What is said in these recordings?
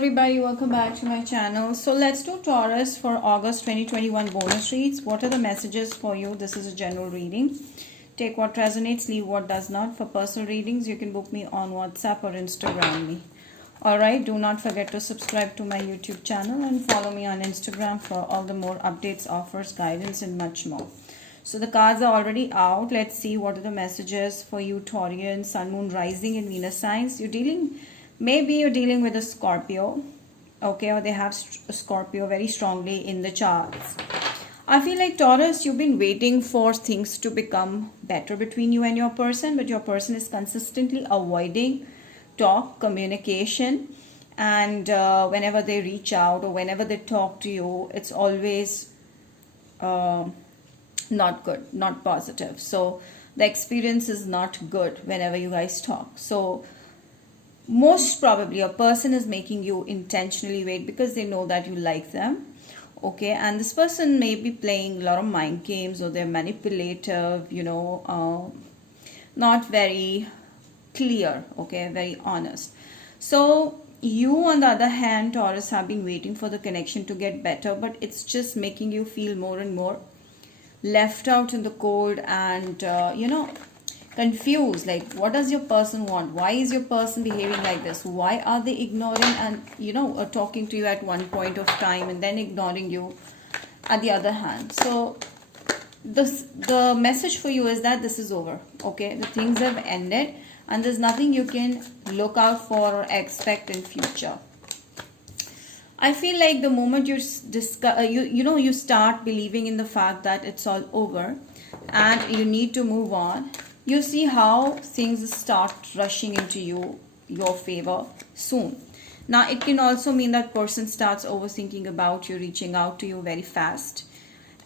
everybody, welcome back to my channel. So let's do Taurus for August 2021 bonus reads. What are the messages for you? This is a general reading. Take what resonates, leave what does not. For personal readings, you can book me on WhatsApp or Instagram me. Alright, do not forget to subscribe to my YouTube channel and follow me on Instagram for all the more updates, offers, guidance and much more. So the cards are already out. Let's see what are the messages for you Taurian, Sun, Moon, Rising and Venus signs. Maybe you're dealing with a Scorpio, okay, or they have a Scorpio very strongly in the charts. I feel like Taurus, you've been waiting for things to become better between you and your person, but your person is consistently avoiding talk, communication, and whenever they reach out or whenever they talk to you, it's always not good, not positive. So the experience is not good whenever you guys talk. So most probably a person is making you intentionally wait because they know that you like them, okay, and this person may be playing a lot of mind games, or they're manipulative, not very clear, okay, very honest. So you on the other hand, Taurus, have been waiting for the connection to get better, but it's just making you feel more and more left out in the cold and confused. Like, what does your person want? Why is your person behaving like this? Why are they ignoring and talking to you at one point of time and then ignoring you at the other hand? So the message for you is that this is over, okay, the things have ended and there's nothing you can look out for or expect in future. I feel like the moment you start believing in the fact that it's all over and you need to move on, you see how things start rushing into your favor soon. Now, it can also mean that person starts overthinking about you, reaching out to you very fast.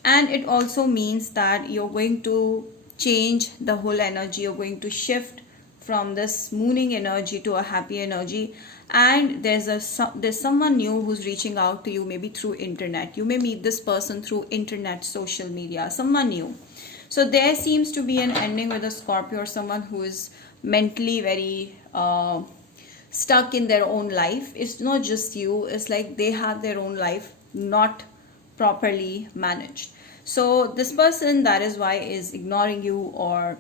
And it also means that you're going to change the whole energy. You're going to shift from this mooning energy to a happy energy. And there's someone new who's reaching out to you, maybe through internet. You may meet this person through internet, social media, someone new. So there seems to be an ending with a Scorpio or someone who is mentally very stuck in their own life. It's not just you. It's like they have their own life not properly managed. So this person, that is why, is ignoring you or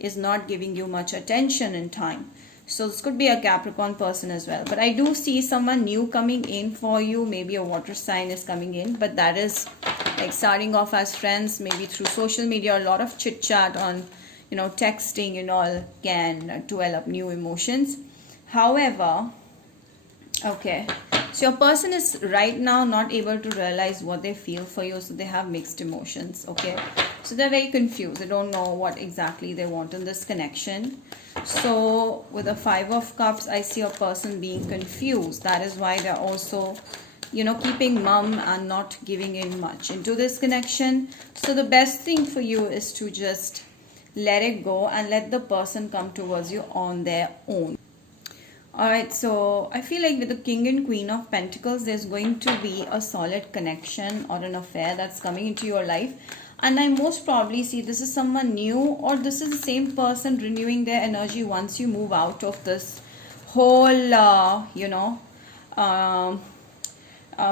is not giving you much attention in time. So this could be a Capricorn person as well. But I do see someone new coming in for you. Maybe a water sign is coming in. But that is like starting off as friends, maybe through social media. A lot of chit chat on, texting and all can develop new emotions. However, okay, so your person is right now not able to realize what they feel for you. So they have mixed emotions, okay. So they're very confused. They don't know what exactly they want in this connection. So with the Five of Cups, I see a person being confused. That is why they're also, keeping mum and not giving in much into this connection. So the best thing for you is to just let it go and let the person come towards you on their own. Alright, so I feel like with the King and Queen of Pentacles, there's going to be a solid connection or an affair that's coming into your life. And I most probably see this is someone new, or this is the same person renewing their energy once you move out of this whole,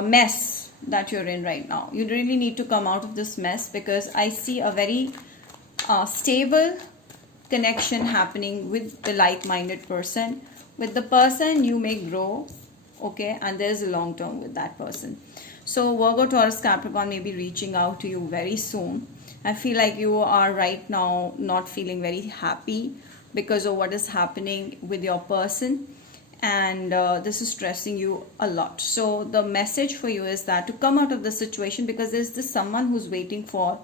mess that you're in right now. You really need to come out of this mess, because I see a very stable connection happening with the like-minded person. With the person, you may grow, okay, and there's a long term with that person. So Virgo, Taurus, Capricorn may be reaching out to you very soon. I feel like you are right now not feeling very happy because of what is happening with your person, and this is stressing you a lot. So the message for you is that to come out of the situation, because there's this someone who's waiting for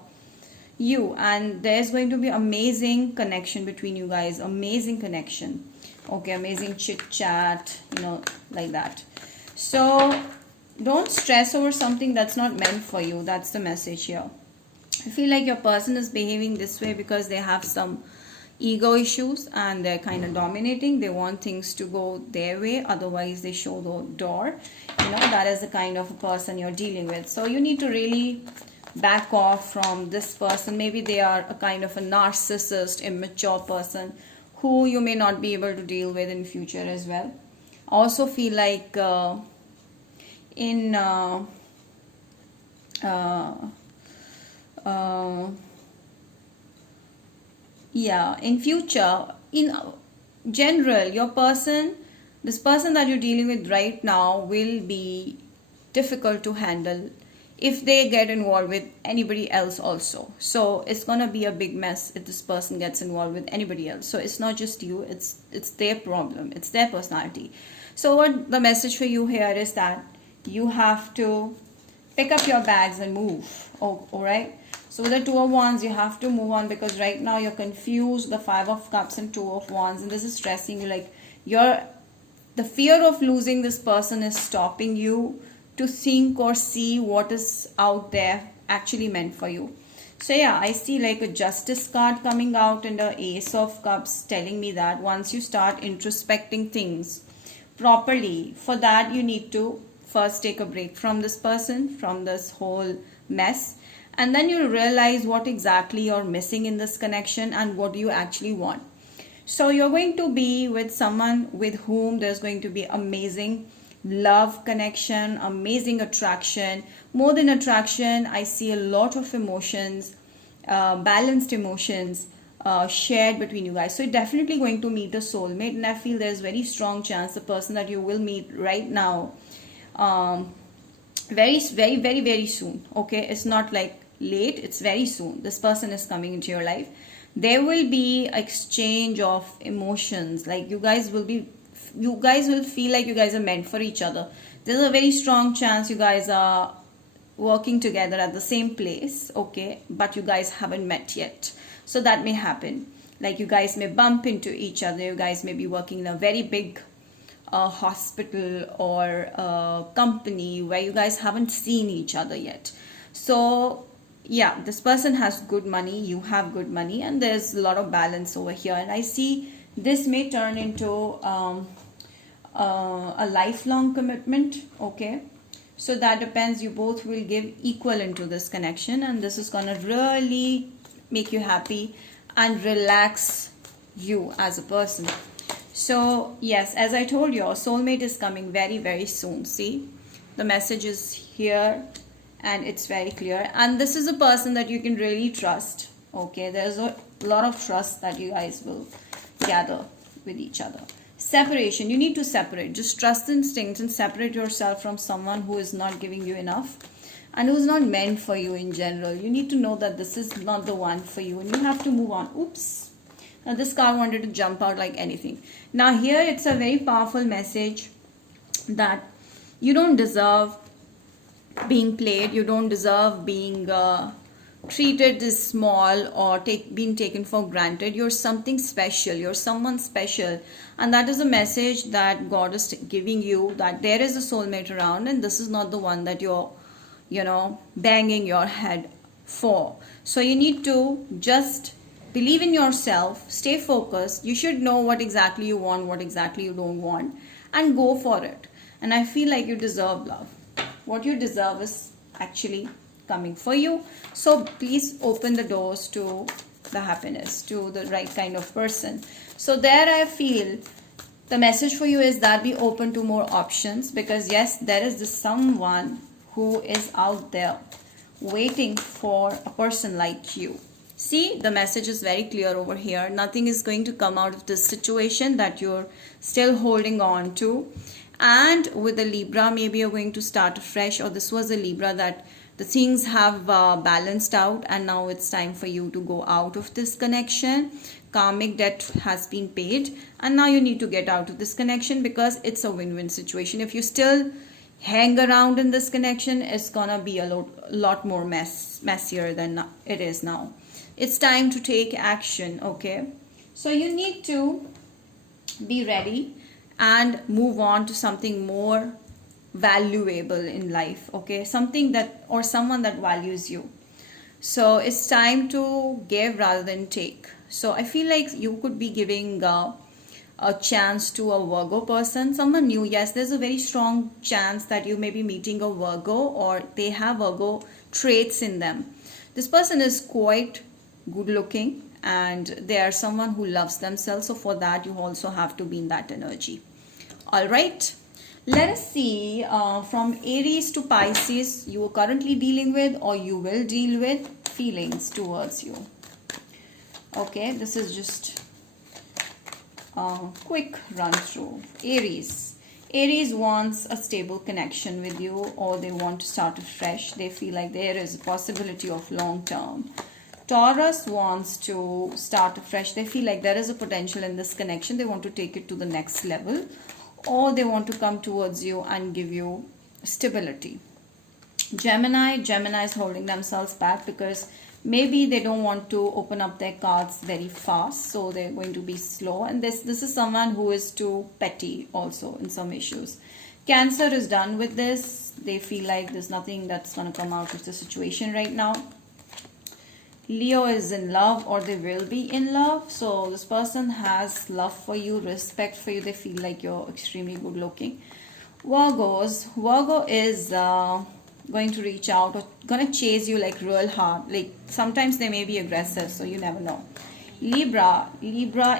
you, and there's going to be amazing connection between you guys, amazing connection, okay, amazing chit chat, like that. So don't stress over something that's not meant for you. That's the message here. I feel like your person is behaving this way because they have some ego issues and they're kind of dominating. They want things to go their way, otherwise they show the door. That is the kind of a person you're dealing with. So you need to really back off from this person. Maybe they are a kind of a narcissist, immature person who you may not be able to deal with in future as well. Also feel like in uh, uh, yeah, in future, in general, this person that you're dealing with right now will be difficult to handle if they get involved with anybody else also. So it's gonna be a big mess if this person gets involved with anybody else. So it's not just you, it's their problem, it's their personality. So what the message for you here is that you have to pick up your bags and move. Oh, all right. So with the Two of Wands, you have to move on, because right now you're confused. The Five of Cups and Two of Wands, and this is stressing you. Like the fear of losing this person is stopping you to think or see what is out there actually meant for you. So yeah, I see like a Justice card coming out and a Ace of Cups telling me that once you start introspecting things properly, for that you need to first take a break from this person, from this whole mess, and then you'll realize what exactly you're missing in this connection and what you actually want. So you're going to be with someone with whom there's going to be amazing love connection, amazing attraction. More than attraction, I see a lot of emotions, balanced emotions shared between you guys. So you're definitely going to meet a soulmate, and I feel there's very strong chance the person that you will meet right now, very soon. Okay, it's not like late, it's very soon. This person is coming into your life. There will be exchange of emotions. Like you guys will feel like you guys are meant for each other. There's a very strong chance you guys are working together at the same place, okay, but you guys haven't met yet. So that may happen. Like you guys may bump into each other. You guys may be working in a very big hospital or company where you guys haven't seen each other yet. So yeah, this person has good money, you have good money, and there's a lot of balance over here. And I see this may turn into a lifelong commitment, okay. So that depends. You both will give equal into this connection, and this is gonna really make you happy and relax you as a person. So yes, as I told you, our soulmate is coming very soon. See, the message is here and it's very clear, and this is a person that you can really trust. Okay, there's a lot of trust that you guys will gather with each other. Separation, you need to separate. Just trust instincts and separate yourself from someone who is not giving you enough and who's not meant for you in general. You need to know that this is not the one for you, and you have to move on. Oops. Now this card wanted to jump out like anything. Now here it's a very powerful message that you don't deserve being played. You don't deserve being treated as small or being taken for granted. You're something special. You're someone special. And that is a message that God is giving you, that there is a soulmate around and this is not the one that you're, banging your head for. So you need to just believe in yourself, stay focused. You should know what exactly you want, what exactly you don't want, and go for it. And I feel like you deserve love. What you deserve is actually coming for you. So please open the doors to the happiness, to the right kind of person. So there I feel the message for you is that be open to more options, because yes, there is this someone who is out there waiting for a person like you. See, the message is very clear over here. Nothing is going to come out of this situation that you're still holding on to. And with the Libra, maybe you're going to start afresh, or this was a Libra that the things have balanced out and now it's time for you to go out of this connection. Karmic debt has been paid and now you need to get out of this connection, because it's a win-win situation. If you still hang around in this connection, it's gonna be a lot more messier than it is now. It's time to take action, okay? So you need to be ready and move on to something more valuable in life, okay? Something that, or someone that values you. So it's time to give rather than take. So I feel like you could be giving a chance to a Virgo person, someone new. Yes, there's a very strong chance that you may be meeting a Virgo, or they have Virgo traits in them. This person is quite good looking and they are someone who loves themselves. So for that, you also have to be in that energy. All right. Let us see from Aries to Pisces, you are currently dealing with or you will deal with feelings towards you. Okay, this is just a quick run through. Aries. Aries wants a stable connection with you, or they want to start afresh. They feel like there is a possibility of long term. Taurus wants to start afresh. They feel like there is a potential in this connection. They want to take it to the next level, or they want to come towards you and give you stability. Gemini is holding themselves back because maybe they don't want to open up their cards very fast, so they're going to be slow. And this is someone who is too petty also in some issues. Cancer is done with this. They feel like there's nothing that's going to come out of the situation right now. Leo is in love, or they will be in love. So this person has love for you, respect for you. They feel like you're extremely good looking. Virgo is going to reach out or going to chase you like real hard. Like sometimes they may be aggressive, so you never know. Libra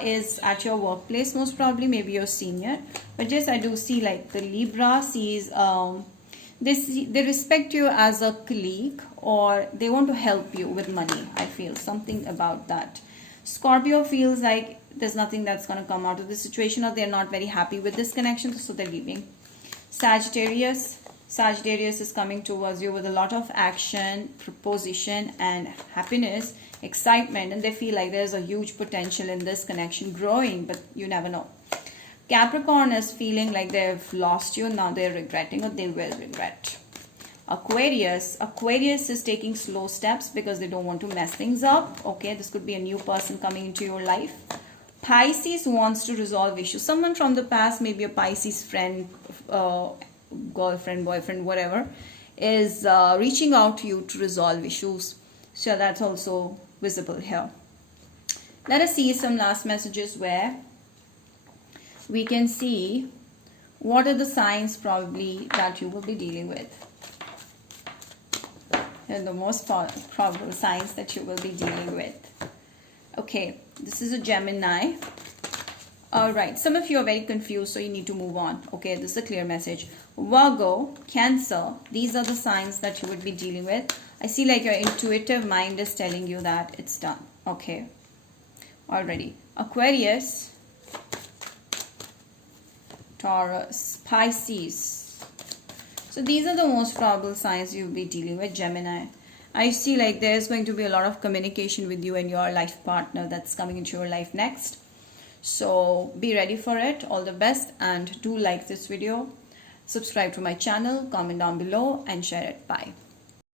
is at your workplace, most probably, maybe your senior. But just I do see like the Libra sees they respect you as a colleague, or they want to help you with money. I feel something about that. Scorpio feels like there's nothing that's going to come out of this situation, or they're not very happy with this connection, so they're leaving. Sagittarius is coming towards you with a lot of action, proposition, and happiness, excitement, and they feel like there's a huge potential in this connection growing, but you never know. Capricorn is feeling like they've lost you, now they're regretting, or they will regret. Aquarius is taking slow steps because they don't want to mess things up. Okay, this could be a new person coming into your life. Pisces wants to resolve issues. Someone from the past, maybe a Pisces friend, girlfriend, boyfriend, whatever, is reaching out to you to resolve issues. So that's also visible here. Let us see some last messages where we can see what are the signs probably that you will be dealing with. And the most probable signs that you will be dealing with. Okay, this is a Gemini. Alright, some of you are very confused, so you need to move on. Okay, this is a clear message. Virgo, Cancer, these are the signs that you would be dealing with. I see like your intuitive mind is telling you that it's done. Okay, already. Aquarius, Taurus, Pisces. So these are the most probable signs you'll be dealing with. Gemini, I see like there's going to be a lot of communication with you and your life partner that's coming into your life next. So be ready for it. All the best, and do like this video, subscribe to my channel, comment down below, and share it. Bye.